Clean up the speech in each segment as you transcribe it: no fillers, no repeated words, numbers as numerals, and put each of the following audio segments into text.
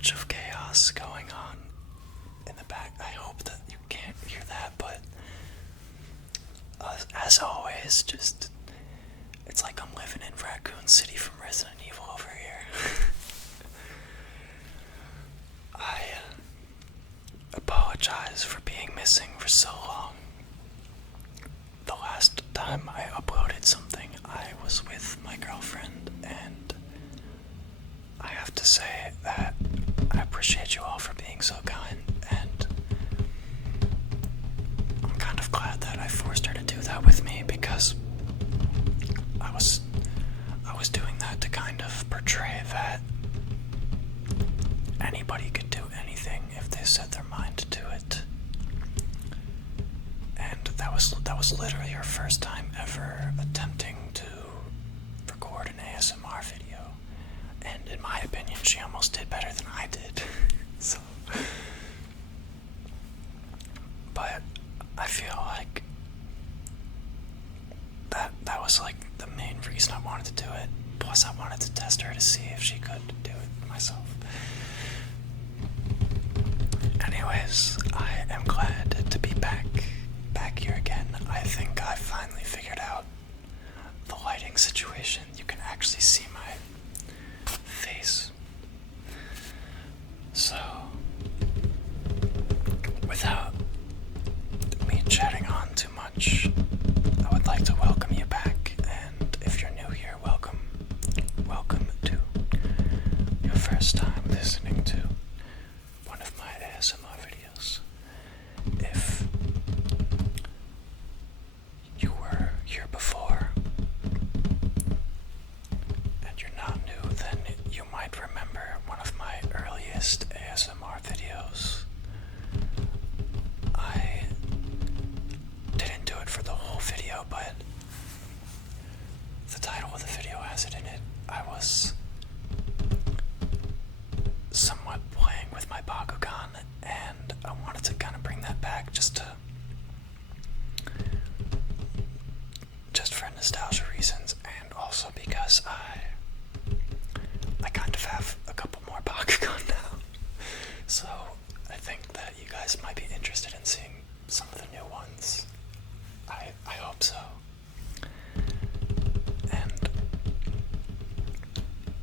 bunch of chaos going on in the back. I hope that you can't hear that, but as always, just it's like I'm living in Raccoon City from Resident Evil over here. I apologize for being missing for so long. The last time I uploaded something, I was with my girlfriend, and I have to say that I appreciate you all for being so kind, and I'm kind of glad that I forced her to do that with me, because I was doing that to kind of portray that anybody could do anything if they set their mind to do it. And that was literally her first time ever attempting to record an ASMR video. And in my opinion, she almost did better than I did. So, but I feel like that was like the main reason I wanted to do it. Plus, I wanted to test her to see if she could do it myself. Anyways, I am glad to be back here again. I think I finally figured out the lighting situation. You can actually see my face. So, without me chatting on too much, I would like to welcome you back, and if you're new here, welcome to your first time listening to one of my ASMR videos. If you were here before and you're not new, then you might remember one of my earliest ASMR videos. I didn't do it for the whole video, but the title of the video has it in it. I was somewhat playing with my Bakugan, and I wanted to kind of bring that back just for nostalgia reasons, and also because I kind of have a couple more Bakugan now. So I think that you guys might be interested in seeing some of the new ones. I hope so. And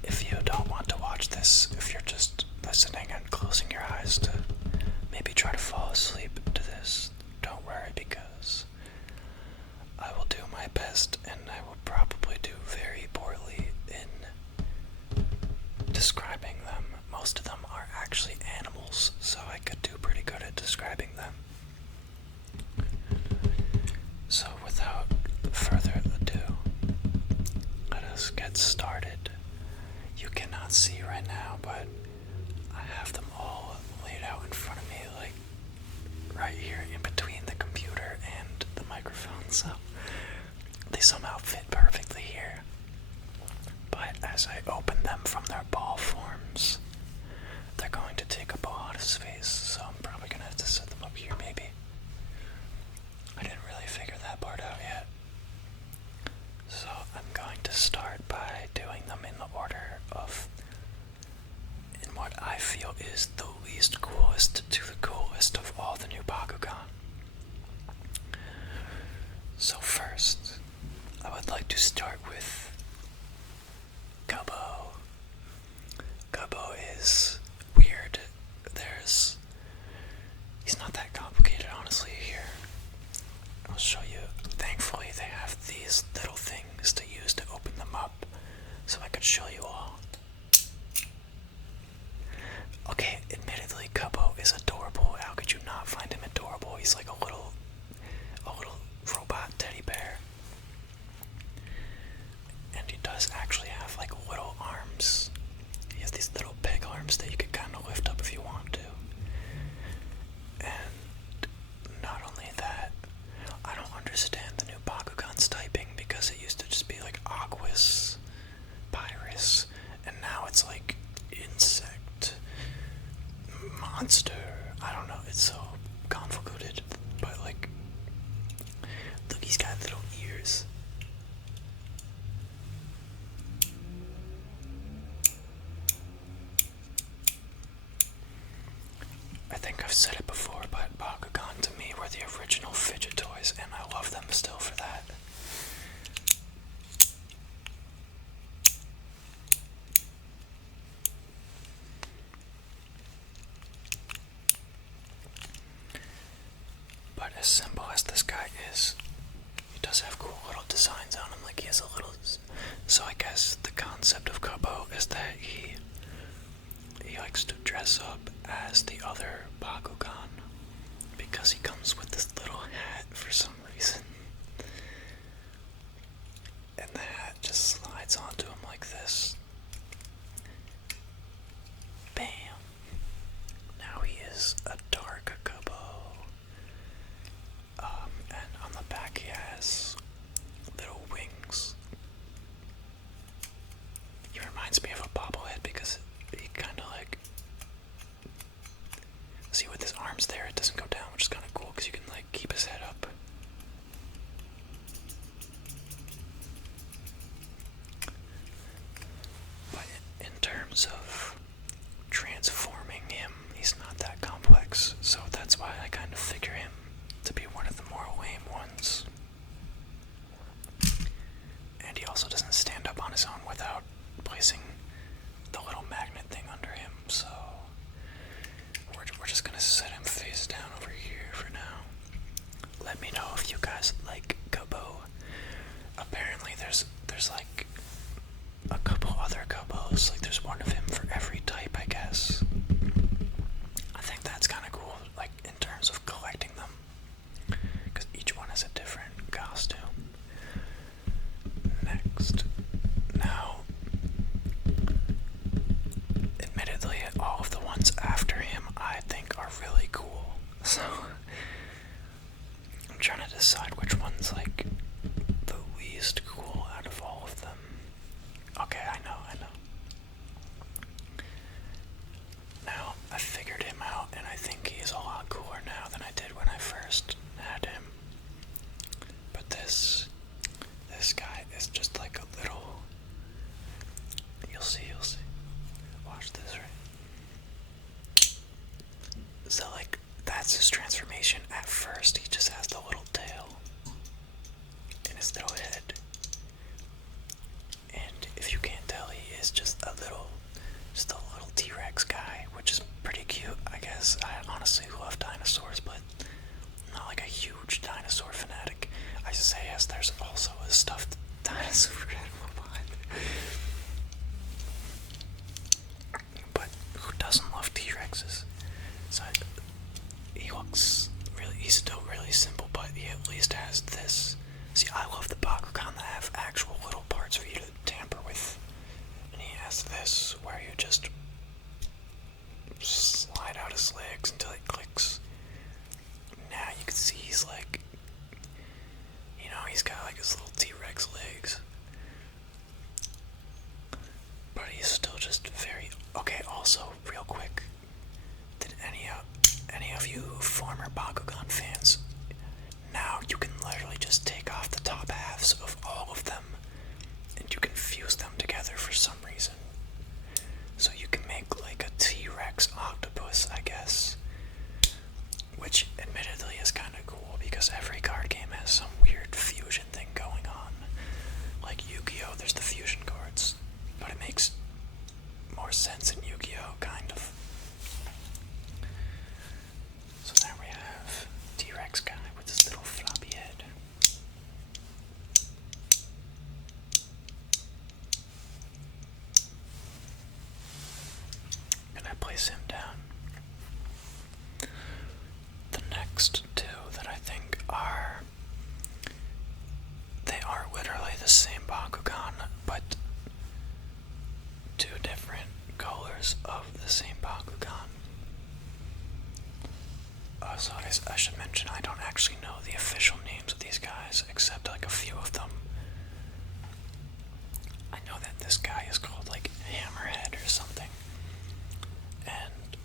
if you don't want to watch this, if you're just listening and closing your eyes to maybe try to fall asleep to this, don't worry, because I will do my best, and I will probably do very poorly in describing them. Most of them are actually animals, so I could do pretty good at describing them. So without further ado, let us get started. You cannot see right now, but I have them all laid out in front of me, like right here in between the computer and the microphone, so they somehow fit perfectly here. But as I open them from their ball forms, they're going to take up a lot of space, so I'm probably going to have to set them up here maybe. I didn't really figure that part out yet. So I'm going to start by doing them in the order of in what I feel is the least coolest to the coolest of all the new Bakugan. So first, I would like to start with Kabo. Kabo is weird. He's not that complicated, honestly, here. I'll show you. Thankfully, they have these little things to use to open them up, so I could show you all. Okay, admittedly, Kabo is adorable. How could you not find him adorable? He's like a little robot teddy bear. And he does actually have like little arms. He has these little peg arms that you can kind of lift up if you want to. And not only that, I don't understand the new Bakugan's typing, because it used to just be like Aquas, Pyrus, and now it's like insect, monster. I don't know, it's so convoluted, but like, look, he's got little ears. I think I've said it before, but Bakugan to me were the original fidget toys, and I love them still for that. But as simple as this guy is, he does have cool little designs on him, like he has a little... So I guess the concept of Kabo is that he likes to dress up as the other Bakugan because he comes with this little hat for some reason. And the hat just slides onto him like this. Bam! Now he is a dark Kabo. And on the back he has little wings. He reminds me of a bobblehead because he kind of like... See, with his arms there, it doesn't go down, which is kind of cool because you can like keep his head up. But in terms of transforming him, he's not that complex, so that's why I kind of figure him to be one of the more lame ones. And he also doesn't stand up on his own without placing the little magnet thing under him, so we're just gonna set him face down over here for now. Let me know if you guys like Kabo. Apparently there's like a couple other Kabos, like there's one of him for every type, I guess. I think that's kind of cool, like in terms of collecting them, because each one has a different costume. Next. Now, admittedly, all of the ones after him I think are really cool, so I'm trying to decide which one's like the least cool out of all of them. Okay, I know. Now, I figured him out, and I think he's a lot cooler now than I did when I first had him. But this guy is just like a little... You'll see. Watch this, right? So, like, that's his transformation. At first, he just has the little tail and his little head. And if you can't tell, he is just a little T-Rex guy, which is pretty cute, I guess. I honestly love dinosaurs, but I'm not like a huge dinosaur fanatic. I say yes, there's also a stuffed dinosaur in my mind. But who doesn't love T-Rexes? So he's still really simple, but he at least has this. See, I love the Bakugan that have actual little parts for you to tamper with. And he has this, where you just slide out his legs until it clicks. Now you can see he's like, he's got like his little T-Rex legs. But he's still just very... Okay, also, real quick, did any of you former Bakugan fans, now you can literally just take off the top halves of all of them, and you can fuse them together for some reason. So you can make like a T-Rex octopus, I guess. Which admittedly is kind of cool because every card game has some weird fusion thing going on. Like Yu-Gi-Oh! There's the fusion cards, but it makes more sense in Yu-Gi-Oh! Kind of. So there we have T-Rex guy with his little floppy head. And I place him down. The next two that I think they are literally the same Bakugan, but two different colors of the same Bakugan. So I should mention I don't actually know the official names of these guys, except like a few of them. I know that this guy is called like Hammerhead or something. And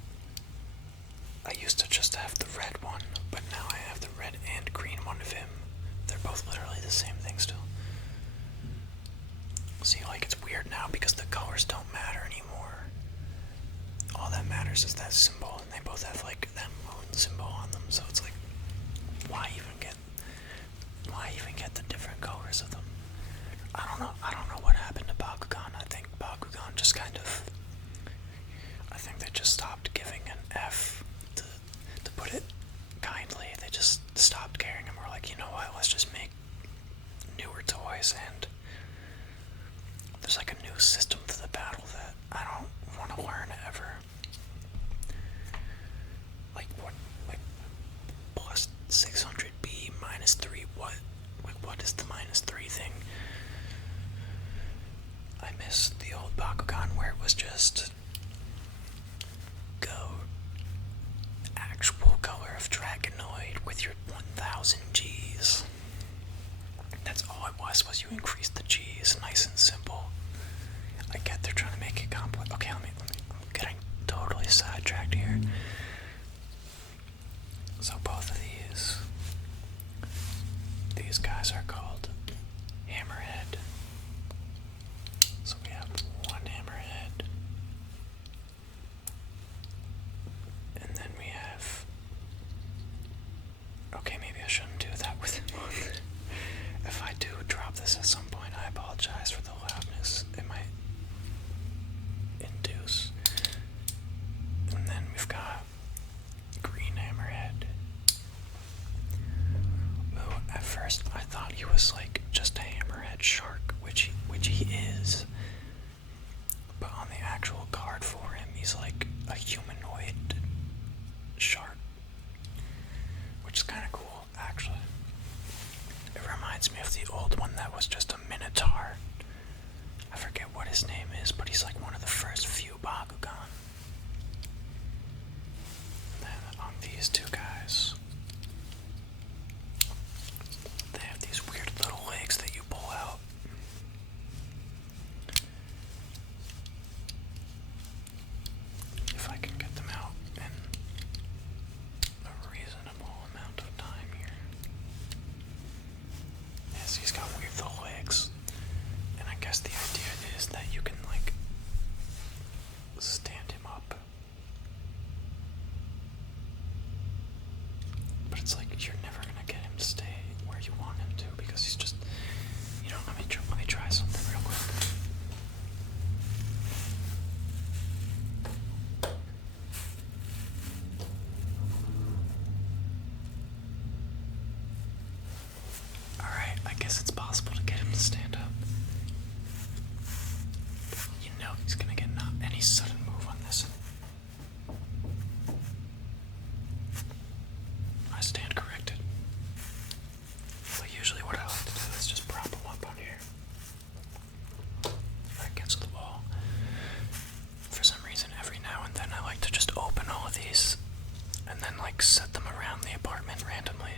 I used to just have the red one, but now I have the red and green one of him. They're both literally the same thing still. See, like, it's weird now because the colors don't matter anymore. All that matters is that symbol, and they both have like with your 1000 Gs. That's all it was you increased the Gs. Nice and simple. I get they're trying to make it complex. Okay, I'm getting totally sidetracked here. So both of these guys are called Hammerhead. So we have one Hammerhead. And then we have... Okay, maybe I shouldn't do that with him on. If I do drop this at some point, I apologize for the loudness it might induce. And then we've got Green Hammerhead. Ooh, at first I thought he was like just a hammerhead shark, which he is. But on the actual card for him, he's like a humanoid shark, which is kind of cool, actually. It reminds me of the old one that was just a minotaur. I forget what his name is, but he's like one of the first few Bakugan. And then on these two guys, they have these weird little legs that you pull out. If I can get them out in a reasonable amount of time here. Yes, he's got weird little legs. And I guess the idea is that you can, like, stand him up. But it's like, you're never gonna get him to stay where you want him to, because he's just, you know, let me try something real quick. Alright, I guess it's possible to get him to stand up. You know he's gonna get not any sudden move on this. I stand corrected. So usually what I like to do is just prop him up on here. Right against the wall. For some reason, every now and then I like to just open all of these and then like set them around the apartment randomly.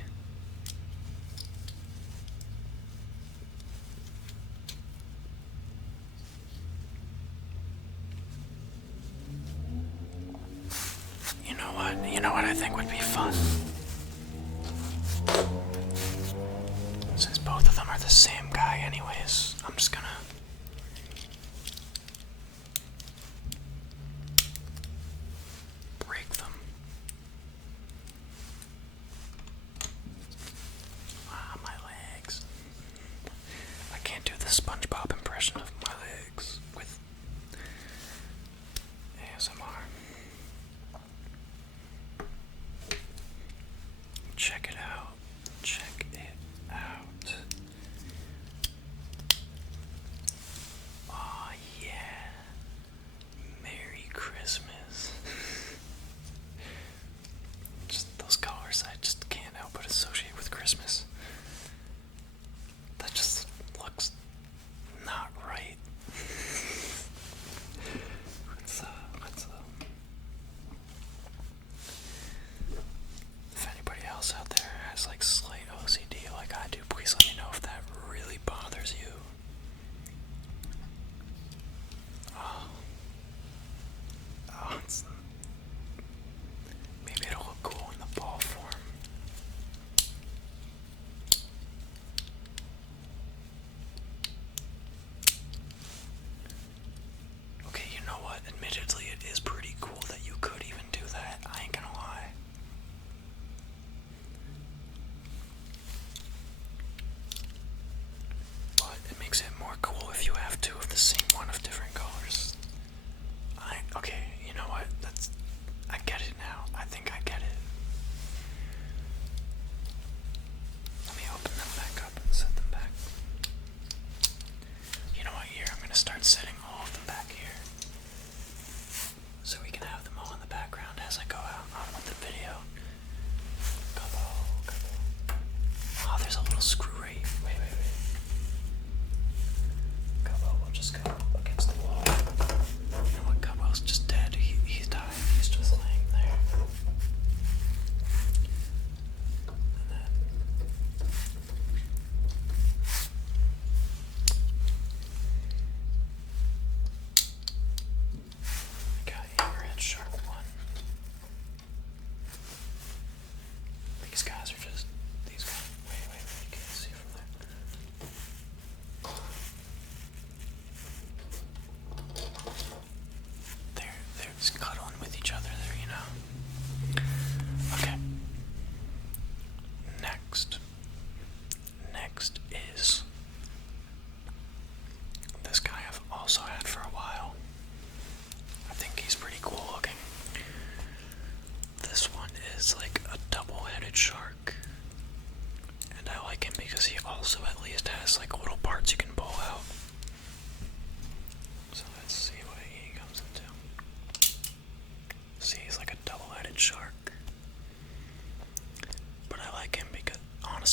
You know what I think would be fun? Since both of them are the same guy anyways, I'm just gonna break them. Ah, my legs. I can't do the SpongeBob impression of my legs with ASMR. Check it out. Check it out. Oh yeah. Merry Christmas. Just those colors I just can't help but associate with Christmas. That just looks not right. If anybody else out there has like slight OCD like I do, please let me know if that really bothers you. Maybe it'll look cool in the ball form. Okay, you know what? Admittedly, it is pretty cool that you could even do that. I ain't gonna lie. But it makes it more cool if you have two of the same one of different colors. Okay, you know what? I get it now. I think I get it. Let me open them back up and set them back. You know what? Here, I'm gonna start setting all of them back here, so we can have them all in the background as I go out on with the video. Kabo. Oh, there's a little screw right. Wait. Kabo, we'll just go against the wall.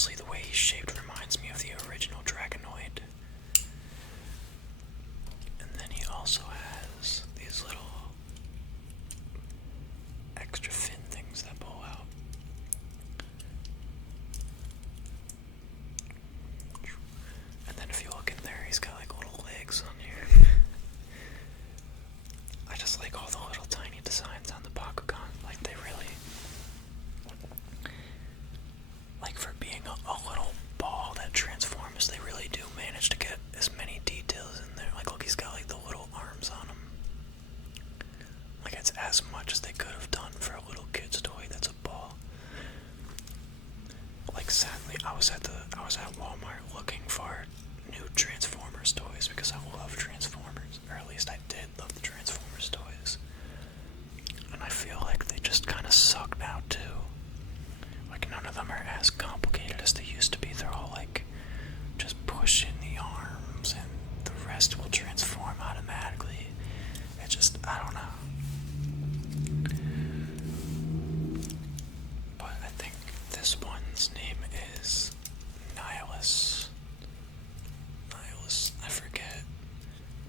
honestly, the way he's shaped reminds me of the original Dragonoid. And then he also has these little extra fin things that pull out. And then if you look in there, he's got like little legs on here. I just like all the little tiny designs on the Bakugan. Like they really, like for being a little ball that transforms, they really do manage to get as many details in there. Like look, he's got like the little arms on him. Like it's as much as they could have done for a little kid's toy that's a ball. Like sadly, I was at Walmart looking for new Transformers toys because I love Transformers, or at least I did love the Transformers toys. And I feel like they just kind of suck now too. Like none of them are as complicated as they used to be. They're all like just push in the arms and the rest will transform automatically. It just, I don't know. But I think this one's name is Nihilus. I forget.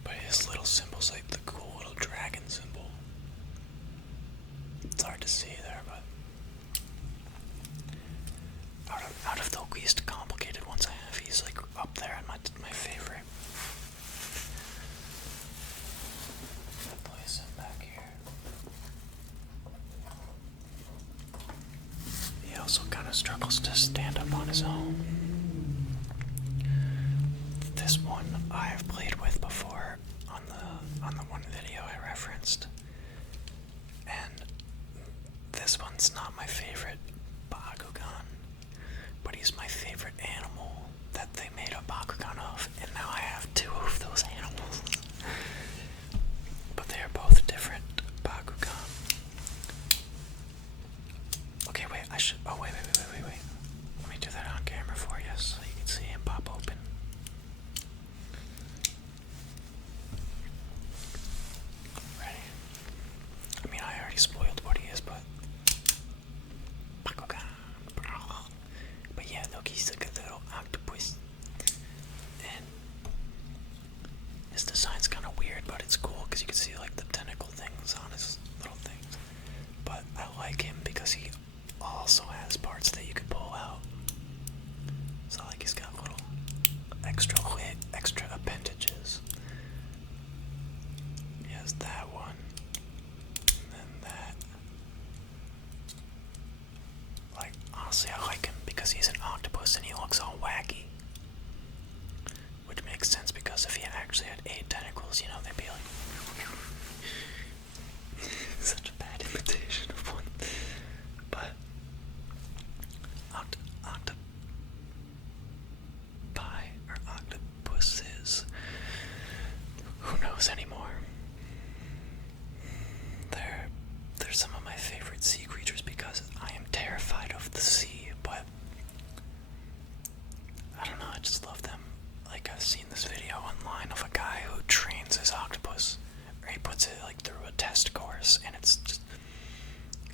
But his little symbol's like the cool little dragon symbol. It's hard to see there, but out of the least complicated ones I have, he's like up there in my favorite. Place him back here. He also kind of struggles to stand up on his own. This one I have played with before on the one video I referenced, and this one's not my favorite Bakugan, but he's my favorite animal that they made a Bakugan of, and now I have two of those animals. But they are both different Bakugan. Okay, wait, oh wait. Let me do that on camera for you so you can see him pop open. Ready? I mean, I already spoiled what he is, but Bakugan. But yeah, look, he's like a little octopus. And his design's kind of weird, but it's cool because you can see like the tentacle things on his little things. But I like him because he also has parts that you could pull out. So like he's got little extra appendages. He has that one, and then that. Like honestly, I like him because he's an octopus and he looks all wacky. Which makes sense because if he actually had 8 tentacles, you know, they'd be like such a bad imitation of one. But octopi or octopuses, who knows anymore? They're some of my favorite sea creatures because I am terrified of the sea, but I don't know, I just love them. Like I've seen this video online of a guy who trains his octopus, or he puts it like through a test course, and it's just,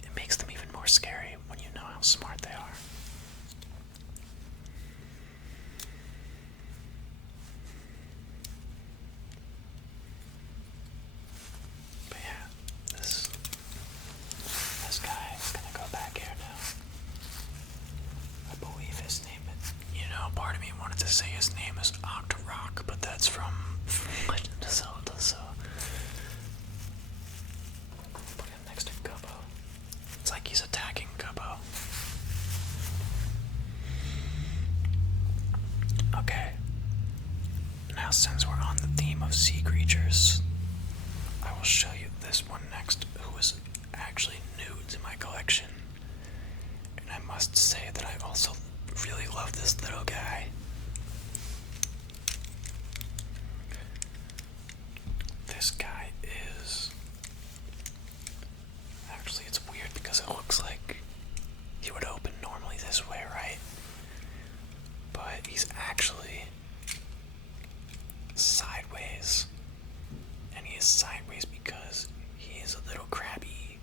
it makes them even more scary when you know how smart they are. But yeah, this guy is gonna go back here now. I believe his name is, you know, part of me wanted to say his name is Octorok, but that's from Legend of Zelda, so put him next to Kabo. It's like he's attacking Kabo. Okay. Now since we're on the theme of sea creatures, I will show you this one next, who is actually new to my collection. And I must say that I also really love this little guy. This guy is... Actually, it's weird because it looks like he would open normally this way, right? But he's actually sideways. And he is sideways because he is a little crabby.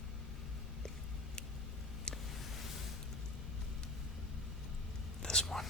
This one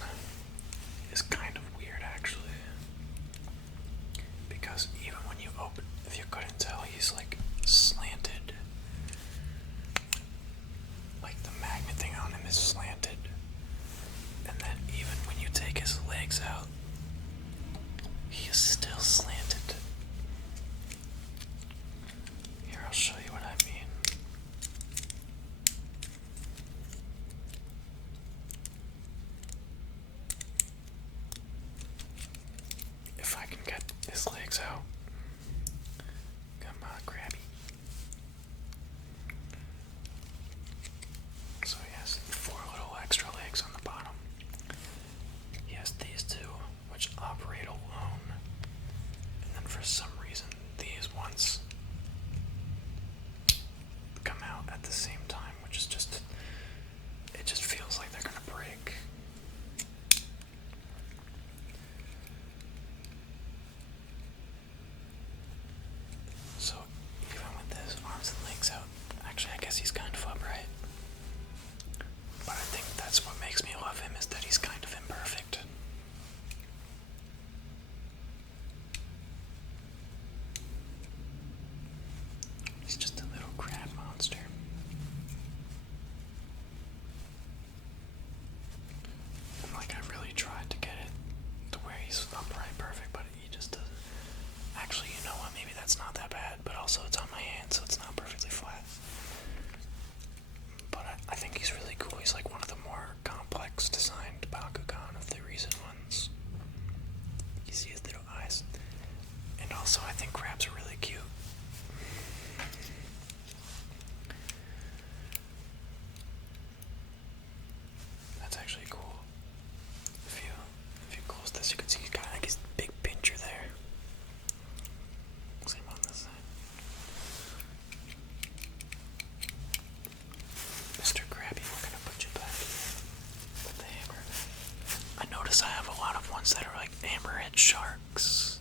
sharks,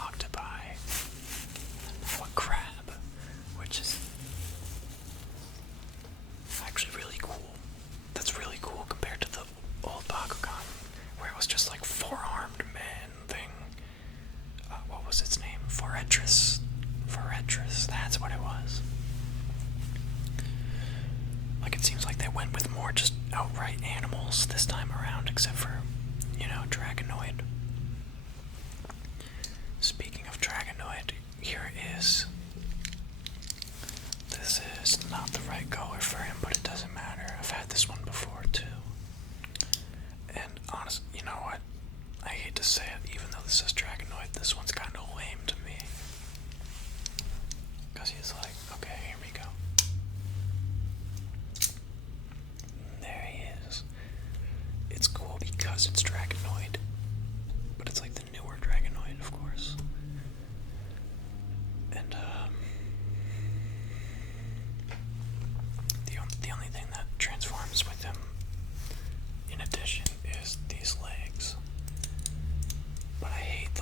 octopi, a crab, which is actually really cool. That's really cool compared to the old Bakugan, where it was just like four-armed man thing. What was its name? Fortress, that's what it was. Like, it seems like they went with more just outright animals this time around, except for, Dragonoid. Speaking of Dragonoid, here is. This is not the right color for him, but it doesn't matter. I've had this one before, too. And honestly, you know what? I hate to say it, even though this is Dragonoid, this one's kind of lame to me. Because he's like, okay, here we go. There he is. It's cool because it's Dragonoid, but it's like the newer Dragonoid, of course. And the only thing that transforms with him, in addition, is these legs. But I hate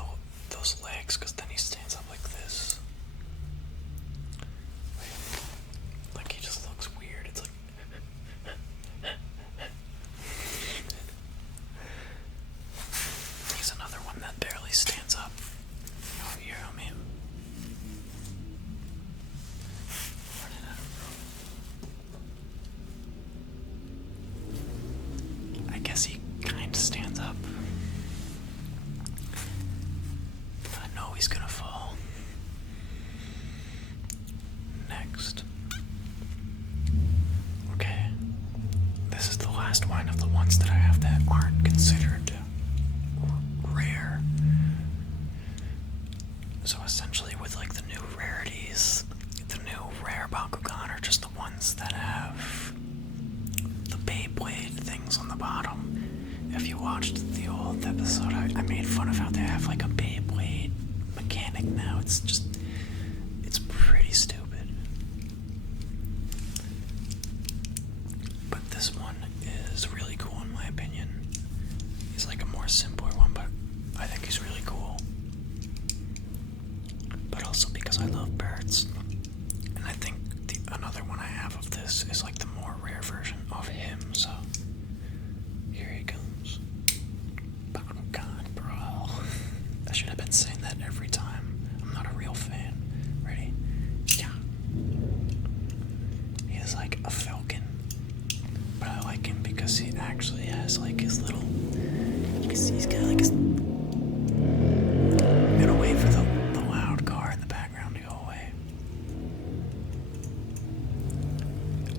those legs because then he stands up like this. Like he just looks weird. It's like. He's another one that barely stands up. Oh, here, I mean. I guess he kind of stands up. I know he's gonna fall. Next. Okay. This is the last one of the ones that I have that aren't considered rare. So essentially with like the new rarities, the new rare Bakugan are just the ones that have the Beyblade things on the bottom. If you watched the old episode, I made fun of how they have like a Beyblade mechanic now. It's pretty stupid. But this one is really cool in my opinion. He's like a more simpler one, but I think he's really cool. But also because I love birds. And I think another one I have of this is like the more rare version of him, so here he comes. Bakugan, bro. I should have been saying that every time. I'm not a real fan. Ready? Yeah. He is like a falcon. But I like him because he actually has like his little. You can see he's got like his. I'm gonna wait for the loud car in the background to go away.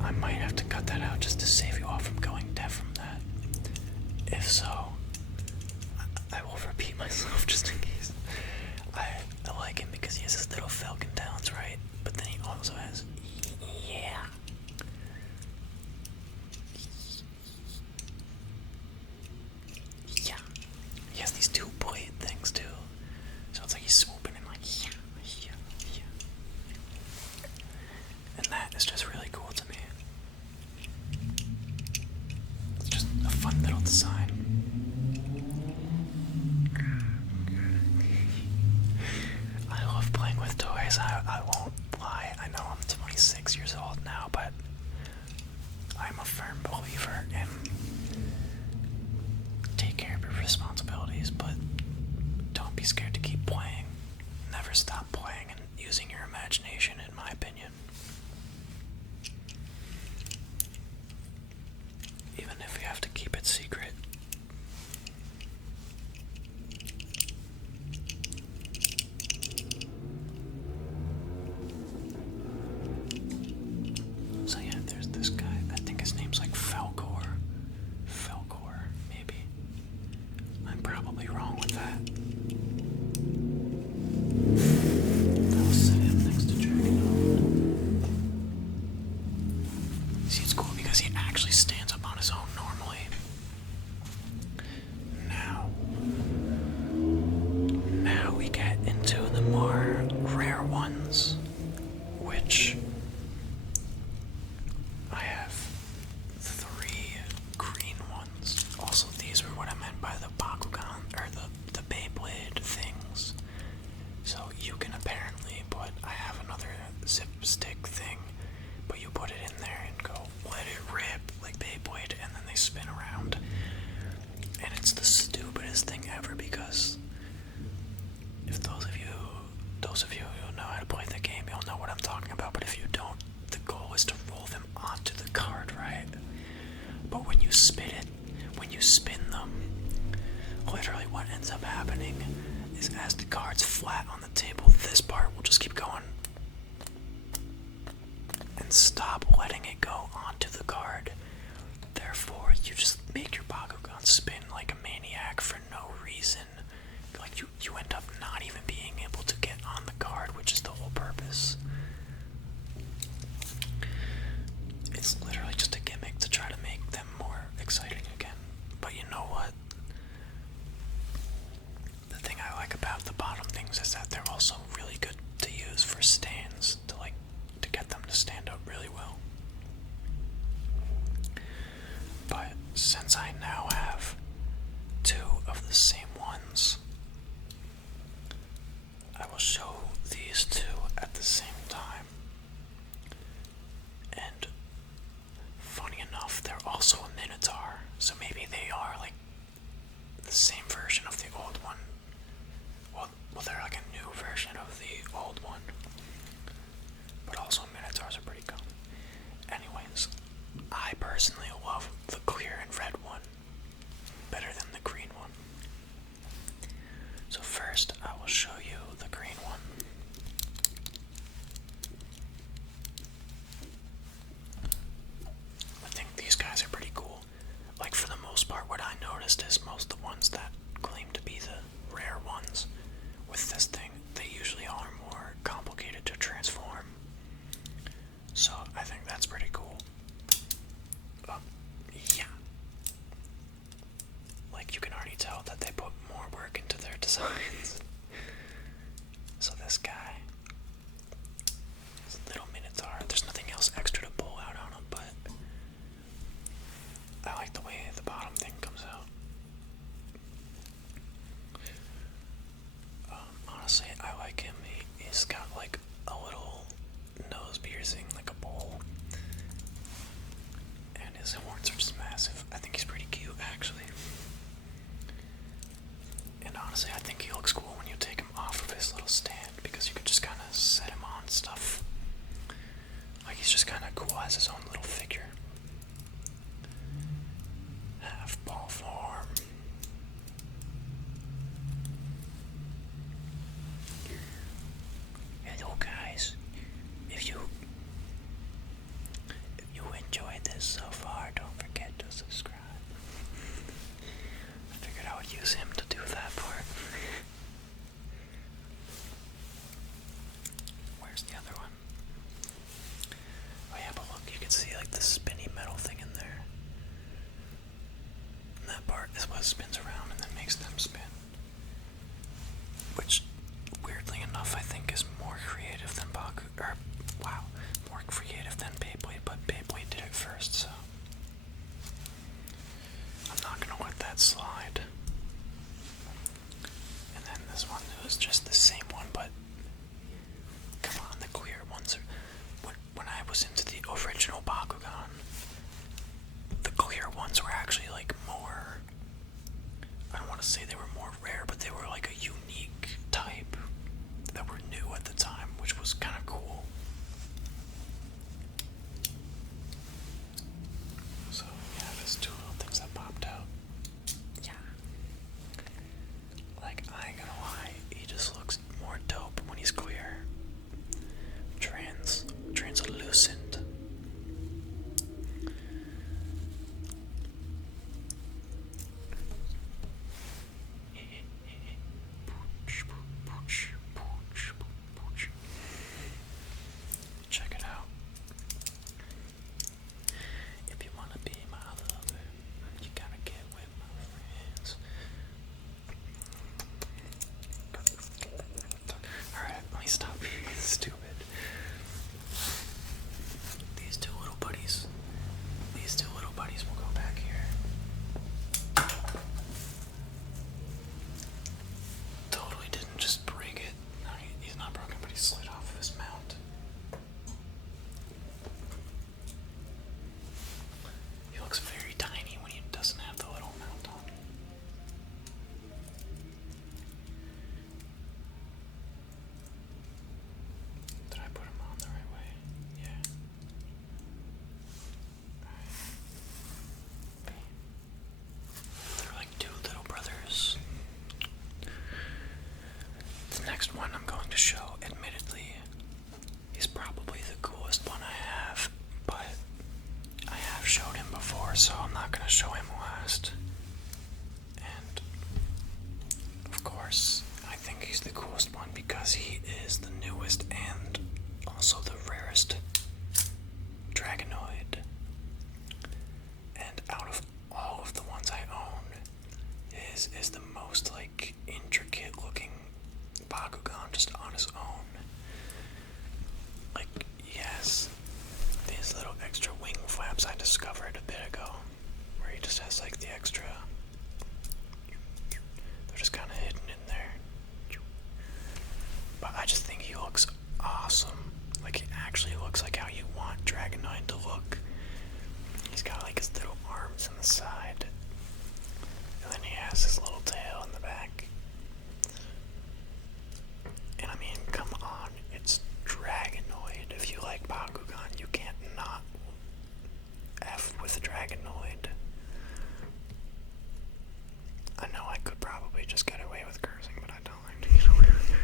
I might have to cut that out just to save you all from going deaf from that. If so, I will repeat myself just in case. I like him because he has his little falcon talons, right? But then he also has, yeah. Yeah. He has these two blade things too. So it's like he's swooping and like, yeah. And that is just really cool to me. It's just a fun little design. I love playing with toys. I won't lie. I know I'm 26 years old now, but I'm a firm believer in take care of your responsibilities, but don't be scared to keep playing. Never stop playing and using your imagination, in my opinion. Even if you have to keep it secret. So yeah, there's this guy. I think his name's like Falcor, maybe. I'm probably wrong with that. I'll sit him next to Dragonoid. See, it's cool because he actually stands up on his own normally. Now we get into the more rare ones, which I have 3 green ones. Also, these were what I meant by the Bakugan, or the Beyblade But when you spin it, when you spin them, literally what ends up happening is as the card's flat on the table, this part will just keep going and stop letting it go onto the card. Therefore, you just make your Bakugan spin like a maniac for no reason. Like you end up not even being able to get on the card, which is the whole purpose. It's literally just a gimmick to try to make them more exciting again. But you know what? The thing I like about the bottom things is that they're also really good to use for stands, to get them to stand up really well. But since I now have two of the same ones, I will show these two at the same time. And funny enough, they're also a Minotaur, so maybe they are like the same version of the old one. Well, they're like a new version of the old one. But also Minotaurs are pretty cool. Anyways, I personally love the clear and red one better than the green one. So first, I will show you the green one. I think these guys are pretty cool. Like, for the most part, what I noticed is most of the ones that claim to be the rare ones with this thing, they usually are more complicated to transform. So I think that's pretty cool. Yeah. Like, you can already tell that they put more work into their designs. So this guy, this little Minotaur, there's nothing else extra to pull out on him, but I like the way the bottom thing comes out. Honestly, I like him. He's got like a little nose piercing, like a bowl, and his horns are just massive. I think he's pretty cute, actually. And honestly, I think he looks cool when you take him off of his little stand, because you could just kind of set him on stuff. Like, he's just kind of cool as his own little figure. Half ball form. Hello guys, if you enjoyed this so far, don't forget to subscribe. I figured I would use him to do that part. Where's the other one? Oh yeah, but look, you can see like the spinny metal thing in there. And that part is what spins around and then makes them spin. Which, weirdly enough, I think is more creative than more creative than Beyblade, but Beyblade did it first, so I'm not gonna let that slide. And then this one was just the same one, but come on, the clear ones are... When I was into the original Bakugan, the clear ones were actually like more... I don't want to say they were more rare, but they were like a unique type that were new at the time, which was kind of cool. So yeah, there's two little things that popped out. Yeah. Like, I ain't gonna lie, he just looks more dope when he's clear. Translucent. is the most like intricate looking Bakugan just on his own. Like, yes, these little extra wing flaps I discovered a bit ago, where he just has like the extra, they're just kind of hidden in there. But I just think he looks awesome. Like, it actually looks like how you want Dragonoid to look. He's got like his little arms on the side, and then he has his little tail in the back. And I mean, come on, it's Dragonoid. If you like Bakugan, you can't not F with Dragonoid. I know I could probably just get away with cursing, but I don't like to get away with cursing.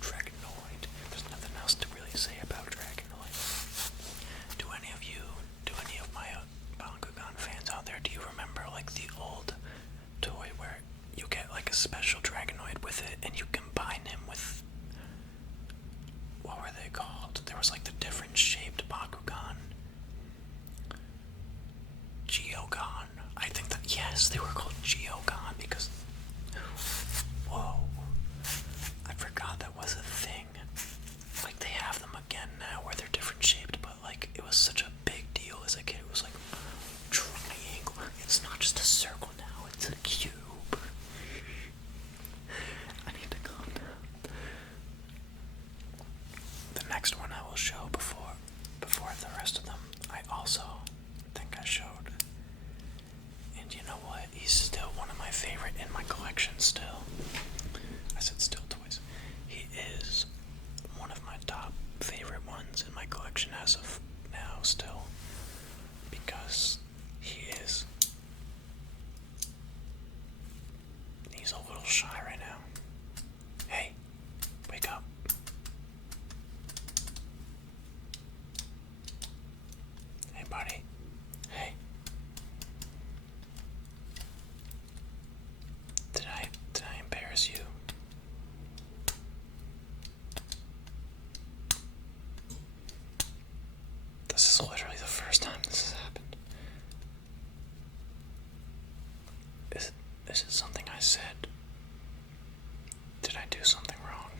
Dragonoid. There's nothing else to really say about Dragonoid. Do any of my Bakugan fans out there, do you remember like the old toy where you get like a special Dragonoid with it and you combine him with, what were they called? There was like the different shaped Bakugan. Geogon. I think that, yes, they were called Geogon because, whoa, I forgot that was a thing. Like, they have them again now where they're different shaped, but like, it was such a big deal as a kid. It was like triangular. It's not just a circle now, it's a cube. I need to calm down. The next one I will show before the rest of them, I also think I showed. And you know what? He's still one of my favorite in my collection still. I said still toys. He is one of my top favorite ones in my collection as of now still. Because he's a little shy right now. Hey, wake up. Hey, buddy. Hey. Did I embarrass you? This is literally the first time this has happened. Is it something I said? Did I do something wrong?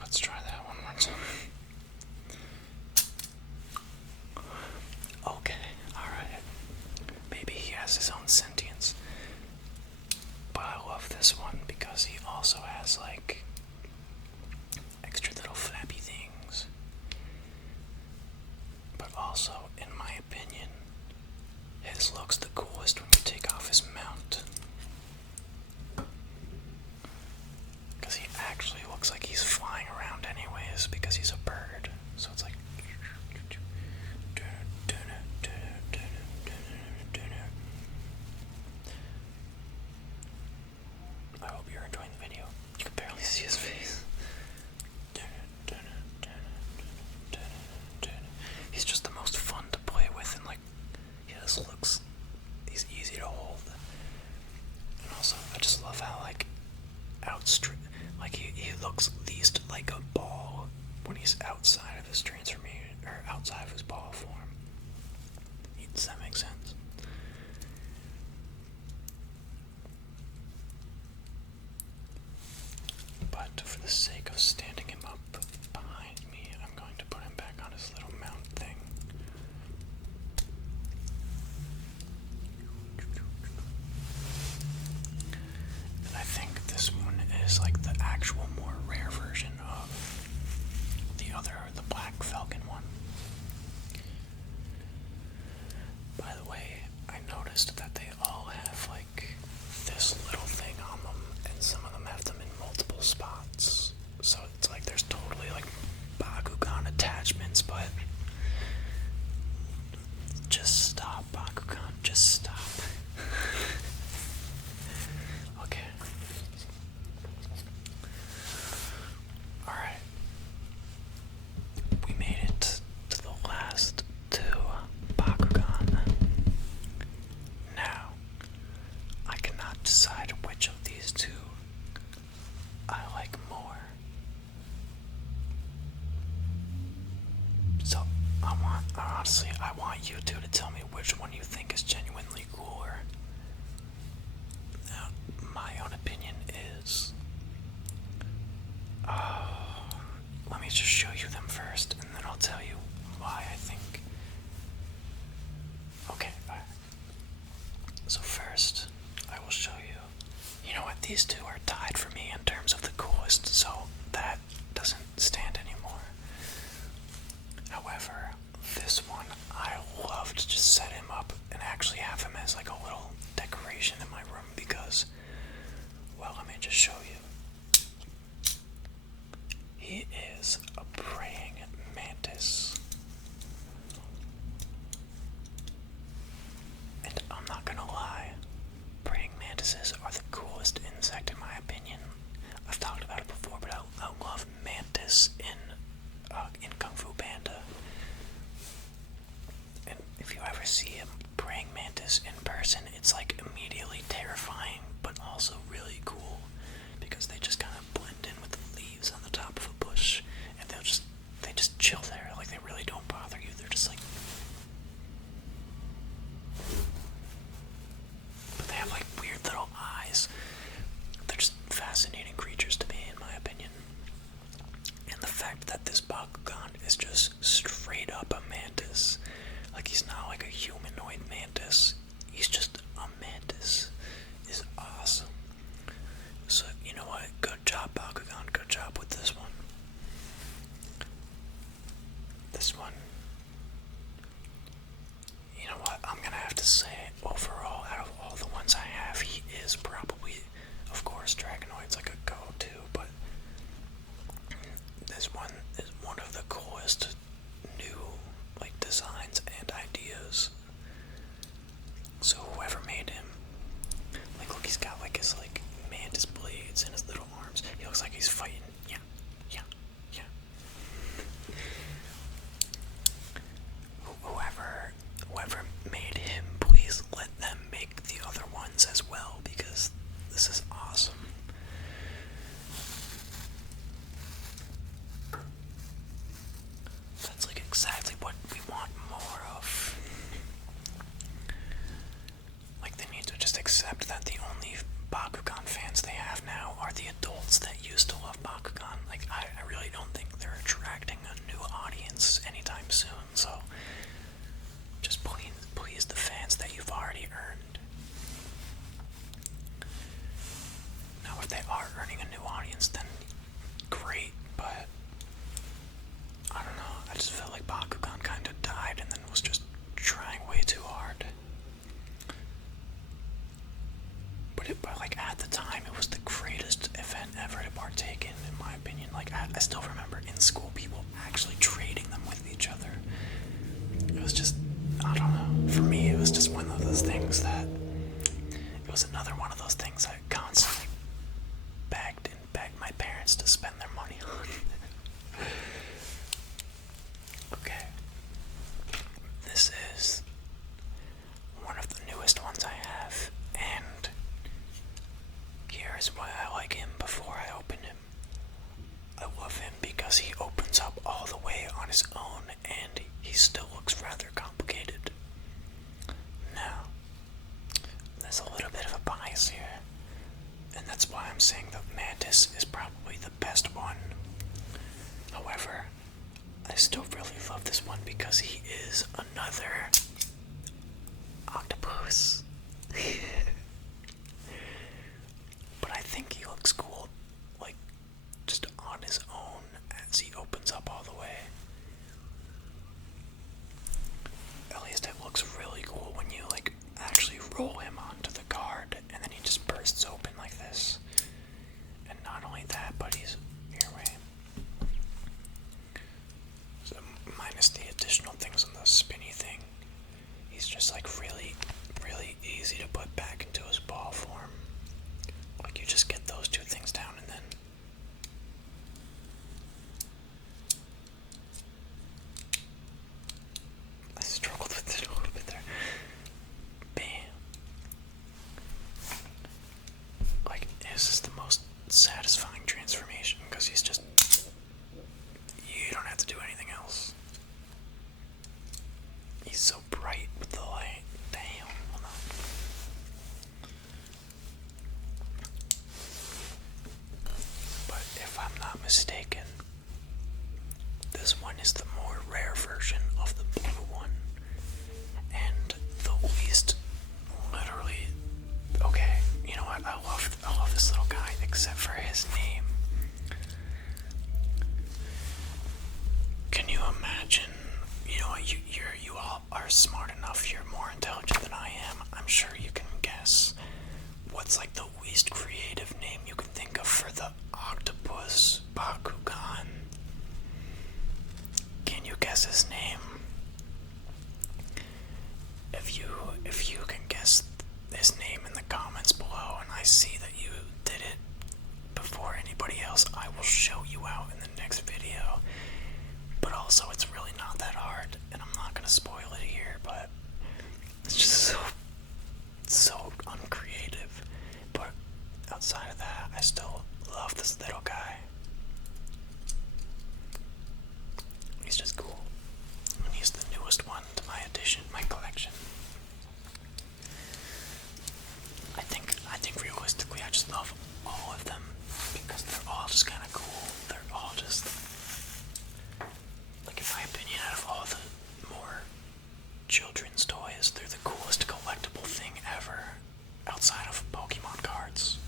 Let's try that one more time. Okay, alright. Maybe he has his own sentience. But I love this one because he also has like extra little flappy things. But also, in my opinion, his looks the coolest when you take off his mount. Because he actually looks like he's flying around anyways because he's a bird. So it's like, I hope you're enjoying the video. You can barely see his face. He's just the most fun to play with, and like, he just looks, he's easy to hold. And also, I just love how like like he looks least like a ball when he's outside of his transformation, or outside of his ball form. Does that make sense? But for the sake of standing him up behind me, I'm going to put him back on his little mount thing. And I think this one is like the actual more rare version of the Black Falcon one. By the way, I noticed that they all have like this little thing on them, and some of them have them in multiple spots. So it's like there's totally like Bakugan attachments, but just stop, Bakugan, just stop. Okay. Alright. We made it honestly, I want you two to tell me which one you think is genuinely cooler. Now, my own opinion is... let me just show you them first, and then I'll tell you why I think. Okay, alright. So first, I will show you. You know what? These two are tied for me in terms of the coolest, so that doesn't stand anymore. However, this one, I love to just set him up and actually have him as like a little decoration in my room because, well, let me just show you. He is a praying mantis. And I'm not gonna lie, praying mantises are the coolest insect in my opinion. I've talked about it before, but I love Mantis in Kung Fu Panda. And if you ever see a praying mantis in person, it's like immediately terrifying, but also really cool because they just kind of blend in with the leaves on the top of a bush, and they just chill there, like they really don't bother you. They're just like, but they have like weird little eyes. They're just fascinating creatures to me, in my opinion. And the fact that this Bakugan is just straight up a mantis, like he's not like a humanoid mantis, he's just a mantis, is awesome. So, you know what? Good job, Bakugan. Good job with this one. This one, you know what? I'm gonna have to say, overall, out of all the ones I have, he is probably, of course, Dragonoid's like a go-to, but this one is one of the coolest new, like, designs and ideas. So whoever made him, like, look, he's got like his like mantis blades in his little arms. He looks like he's fighting. Yeah. Whoever made him, please let them make the other ones as well, because this is awesome. That's like exactly what we want more of. Like, they need to just accept that the only Bakugan fans they have now are the adults that used to love Bakugan. Like, I really don't think they're attracting a new audience anytime soon, so just please the fans that you've already earned. Now, if they are earning a new audience, then great, but I don't know, I just felt like Bakugan kind of died and then was just trying way too hard. But like, at the time, it was the greatest event ever to partake in my opinion. Like, I still remember in school people actually trading them with each other. It was just, I don't know, for me it was just one of those things that, it was another one of those things I constantly begged my parents to spend their money on. Okay, this is one of the newest ones I have, and here's why I like him before I open him. I love him because he opens up all the way on his own, and he still looks rather complicated. Now, there's a little bit of a bias here, and that's why I'm saying that Mantis is probably the best one. However, I still really love this one because he is another octopus. But I think he looks cool, like, just on his own as he opens up all the way. At least it looks really cool when you, like, actually roll him onto the card and then he just bursts open like this. And not only that, but he's, here, wait. So, minus the additional things on the spinny thing, he's just, like, really, really easy to put back into his ball form. Like, you just get those two things down and then I struggled with it a little bit there. Bam. Like, this is the most satisfying transformation because he's just, you don't have to do anything else. smart enough, you're more intelligent than I am. I'm sure you can guess what's like the least creative name you can think of for the octopus Bakugan. Can you guess his name? If you can guess his name in the comments below, and I see that you did it before anybody else, I will show you out in the next video. But also, it's really not that hard, and I'm not gonna spoil it here, but it's just so uncreative. But outside of that, I still love this little guy. He's just cool. And he's the newest one to my collection. I think realistically I just love all of them because they're all just kinda cool. They're all just, like, in my opinion, out of all the more children's toys, they're the coolest collectible thing ever outside of Pokemon cards.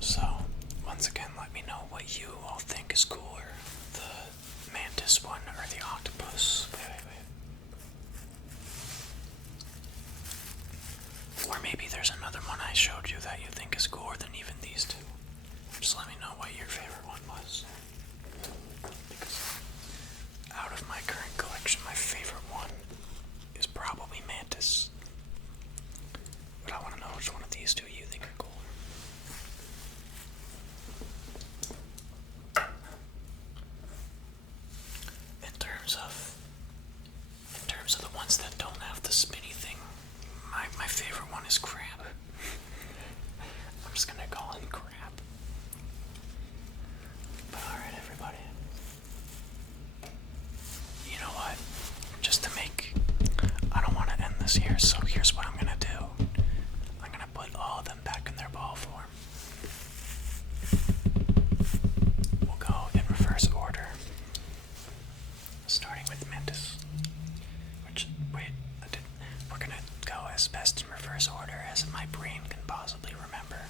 So, once again, let me know what you all think is cooler, the Mantis one or the octopus. Wait. Or maybe there's another one I showed you that you think is cooler than even these two. Just let me know what your favorite one was. Because out of my current collection, my favorite one is probably Mantis. But I want to know which one of these two you think are cooler. In terms of the ones that don't have the spinny thing, my favorite one is Crab. I'm just gonna call him Crab. But alright, everybody. You know what? I don't want to end this here, so here's what I'm gonna do. I'm gonna put all of them back in their ball form. We'll go in reverse order. Starting with Mantis. We're gonna go as best in reverse order as my brain can possibly remember.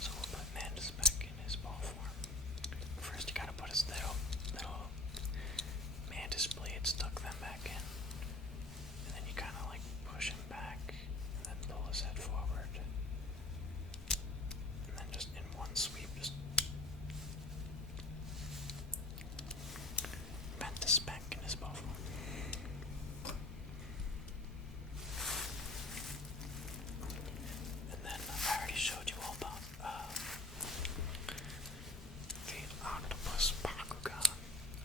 So we'll put Mantis back in his ball form. First you gotta put his little Mantis blades, tuck them back in. And then you kinda like push him back, and then pull his head forward. And then just in one sweep, just Mantis back in his ball form. And then I already showed you all about the octopus Bakugan.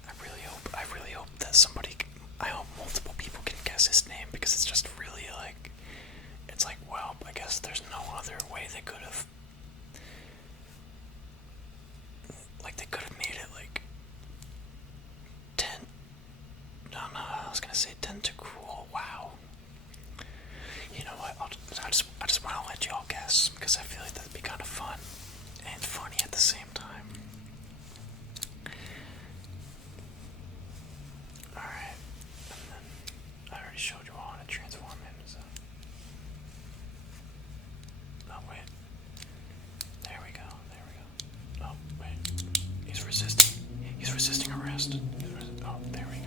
I really hope that I hope multiple people can guess his name, because it's just really like, it's like, well, I guess there's no other way they could have, made it like I was gonna say tentacool. Wow. You know what? I just want to let you all guess, because I feel like that'd be kind of fun and funny at the same time. Alright. And then I already showed you all how to transform him, so. Oh, wait. There we go. Oh, wait. He's resisting arrest. Oh, there we go.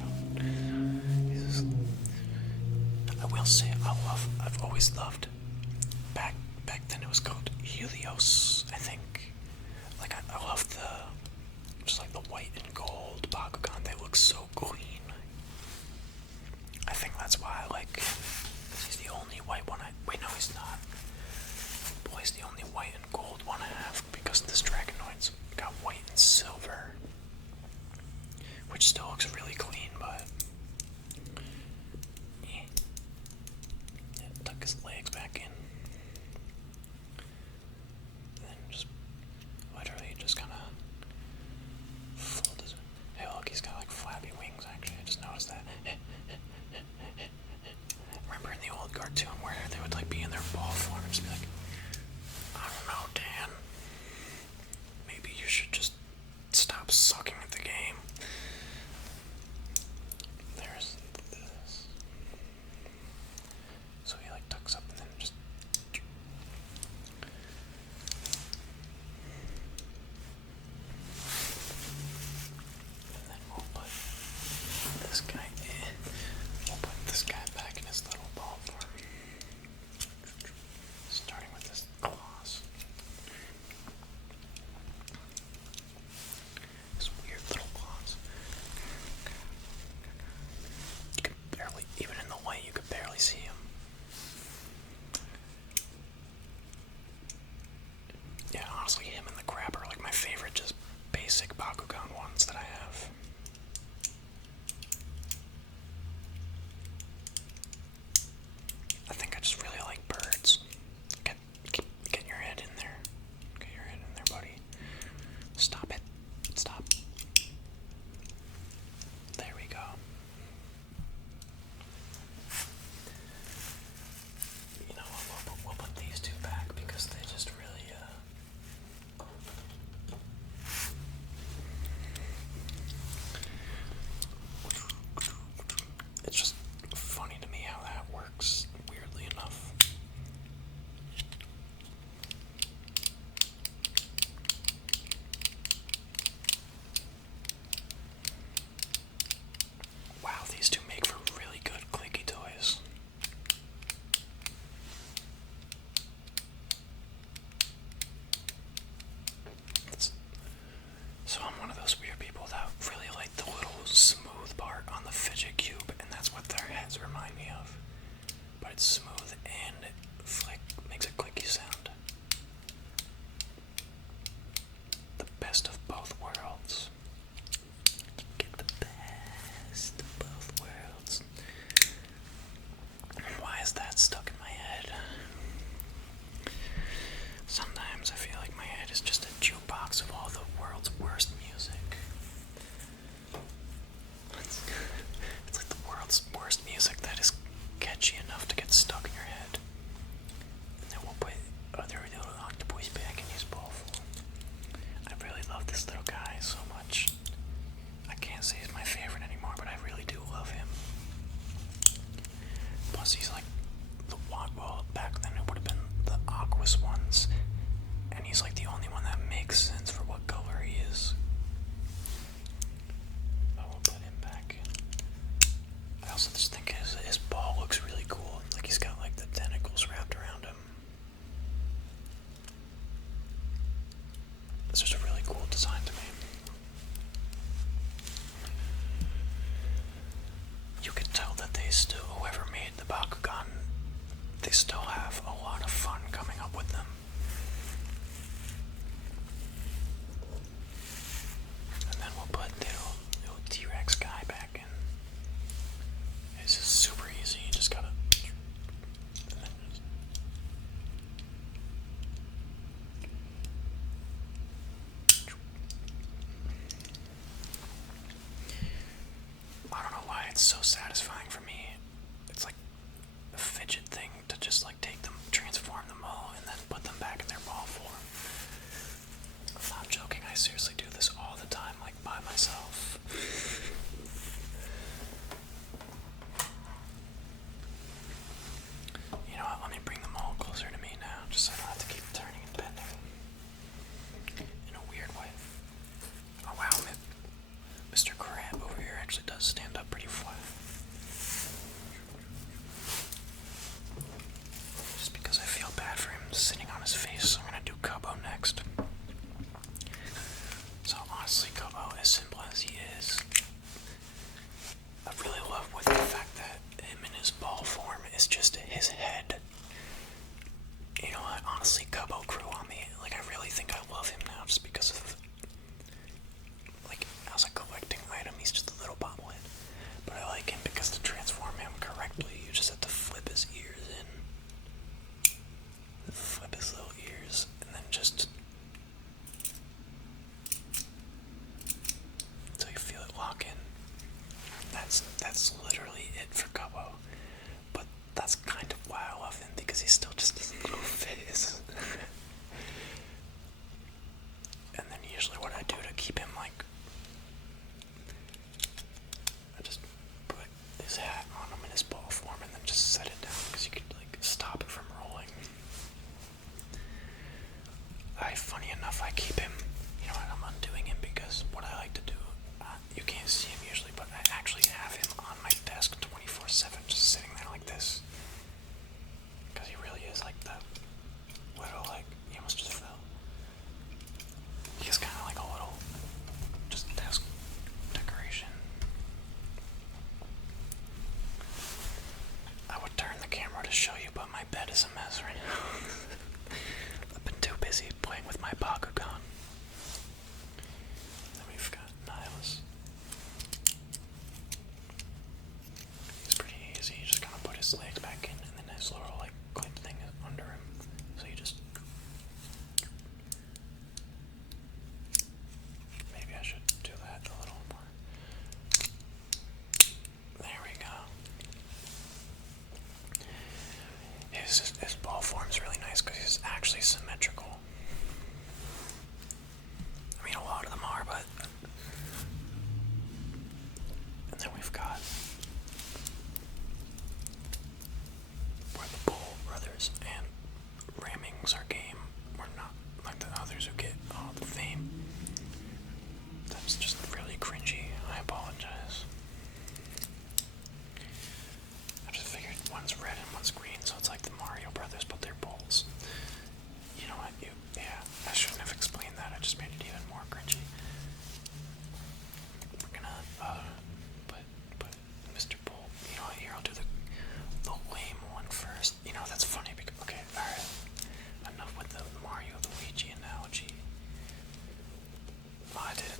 I will say, I've always loved, back then it was called Helios, I think. Like, I love just like the white and gold Bakugan. They look so clean. I think that's why I like him. He's the only white one wait, no, he's not. Boy, he's the only white and gold one I have, because this Dragonoid's got white and silver, which still looks really clean, but tuck his legs back in. And then just literally just kind of fold his. Hey, look, he's got like flappy wings, actually. I just noticed that. Remember in the old cartoon where they would like be in their ball form and just be like, I don't know, Dan. Maybe you should just stop sucking at the game. There's this. So he like tucks up and then just. And then we'll put best of both worlds. You get the best of both worlds. Why is that stuck in my head? Sometimes I feel like my head is just a jukebox of all the world's worst music. It's like the world's worst music that is catchy enough to get stuck in your head. And then we'll put other little octopus back in his bowl. I really love this little guy so much. I can't say he's my favorite anymore, but I really do love him. Plus he's like the one, well, back then it would have been the aqueous ones. And he's like the only one that makes sense for what color he is. I will put him back in. I also just think his ball looks really cool. Like he's got like the tentacles wrapped around him. It's just a really cool design to me. You could tell that they still, whoever made the Bakugan, they still have a lot of fun coming up with them. And then we'll put the little T-Rex guy back in. This is super easy, you just gotta... I don't know why it's so satisfying for me. It's like a fidget thing to just like take them, transform them all, and then put them back in their ball form. I'm not joking, I seriously do this all the time, like by myself. You know what, let me bring them all closer to me now, just so I don't have to keep turning and bending. In a weird way. Oh wow, Mr. Crab over here actually does stand up pretty flat.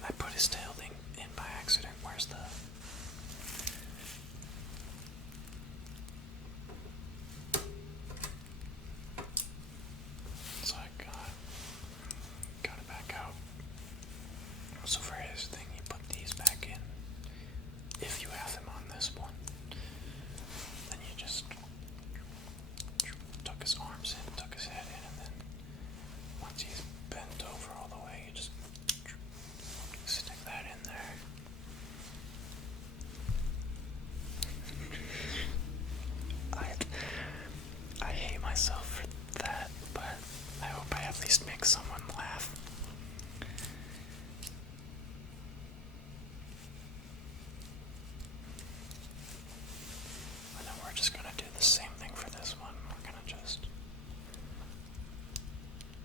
I put his tail thing in by accident. Where's the... So I got it back out. So for his thing, he put these back in. If you have him on this one, then you just tuck his arms in, tuck his head in, and then once he's bent over all the way, you just stick that in there. I hate myself for that, but I hope I at least make someone laugh. And then we're just gonna do the same thing for this one. We're gonna just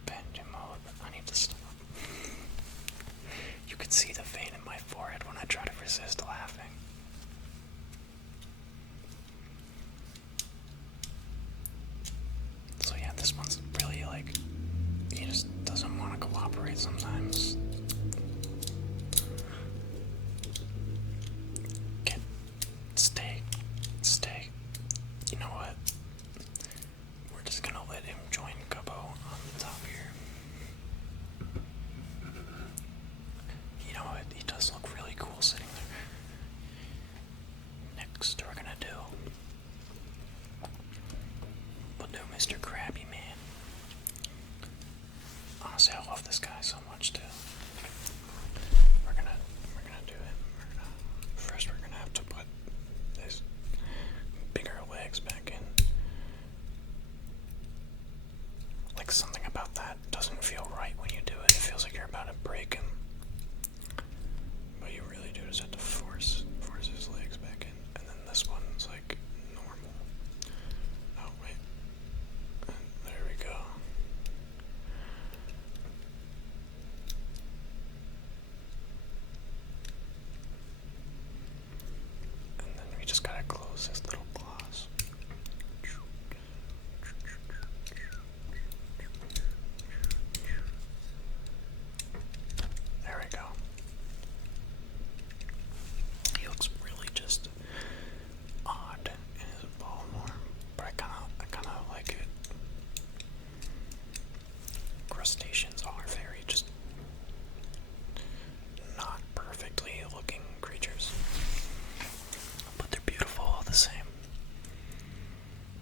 bend him over. I need to stop. You can see the vein in my forehead when I try to resist laughing. So yeah, this one's really like, he just doesn't want to cooperate sometimes. Stay. You know what? We're just gonna let him join Kabo on the top here. You know what? He does look really cool sitting there. Next, we're gonna do... We'll do Mr. Krabby Man. Honestly, I love this guy so much too. We're gonna do it. First we're gonna have to put his bigger legs back in. Like, something about that doesn't feel right when you do it. It feels like you're about to break him. But you really do just have to force his legs back in. And then this one's like normal. Oh wait. There we go. And then we just gotta close his little claws. There we go. He looks really just odd in his ball form, but I kinda like it. Crustaceans are very just not perfectly looking creatures, but they're beautiful all the same.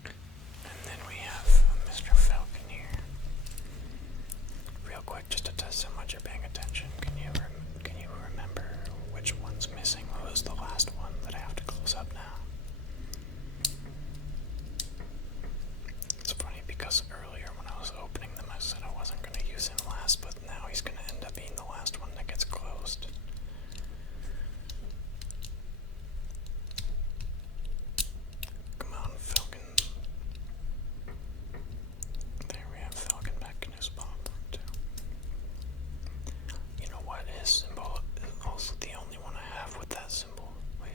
And then we have Mr. Falcon here. Real quick, just to test how much you're paying attention, can you remember which one's missing? What was the last one that I have to close up now? It's funny because earlier when I was opening them, I said I wasn't going to use him last, but now he's going to end up being the last one that gets closed. Come on, Falcon. There we have Falcon back in his ball form too. You know what? His symbol is also the only one I have with that symbol. Wait.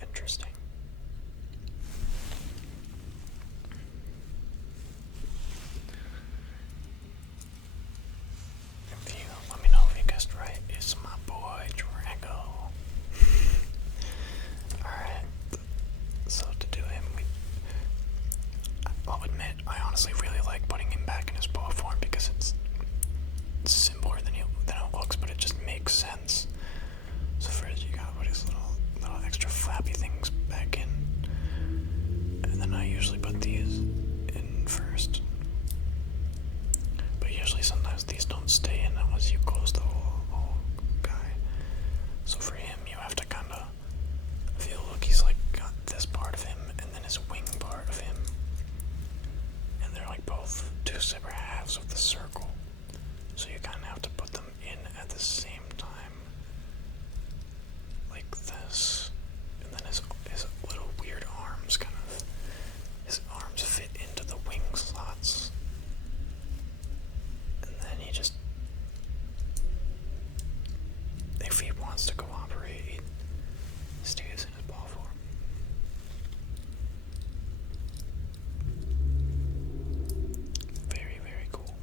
Interesting. If you let me know if you guessed right, it's my boy Drago. Alright. So to do him, I'll admit, I honestly really like putting him back in his ball form because it's simpler than it looks, but it just makes sense. So first you gotta put his little extra flappy things back in, and then I usually put these in first. But usually sometimes these don't stay in unless you close the whole guy. So for him, you have to kind of feel like he's like got this part of him and then his wing part of him, and they're like both two separate halves of the circle. So you kind of have to put them in at the same time, like this. And then his little weird arms his arms fit into the wing slots. And then he just, if he wants to cooperate, he stays in his ball form. Very, very cool.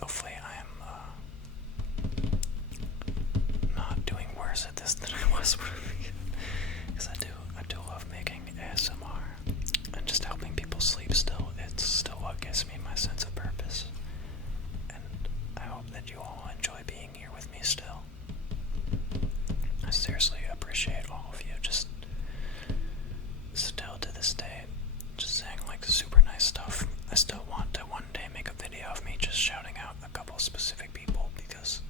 hopefully I am not doing worse at this than I was. Because I do love making ASMR and just helping people sleep still. It's still what gives me my sense of purpose. And I hope that you all enjoy being here with me still. I seriously appreciate all of you just still to this day just saying like super nice stuff. I still want to one day make a video of me just shouting out a couple specific people because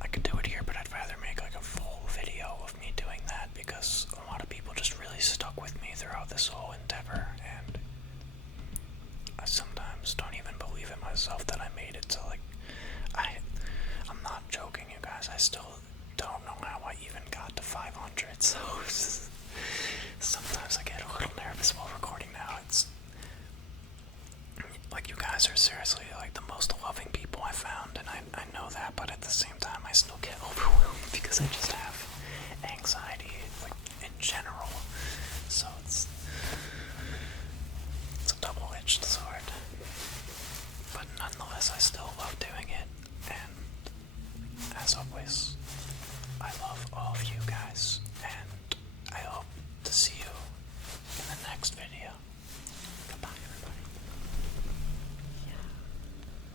I could do it here, but I'd rather make like a full video of me doing that because a lot of people just really stuck with me throughout this whole endeavor, and I sometimes don't even believe in myself that I made it to like I'm not joking, you guys. I still don't know how I even got to 500, so sometimes I get a little nervous while recording now. It's like you guys are seriously like the most loving people I found, and I know that, but at the same time I still get overwhelmed because I just have anxiety like in general.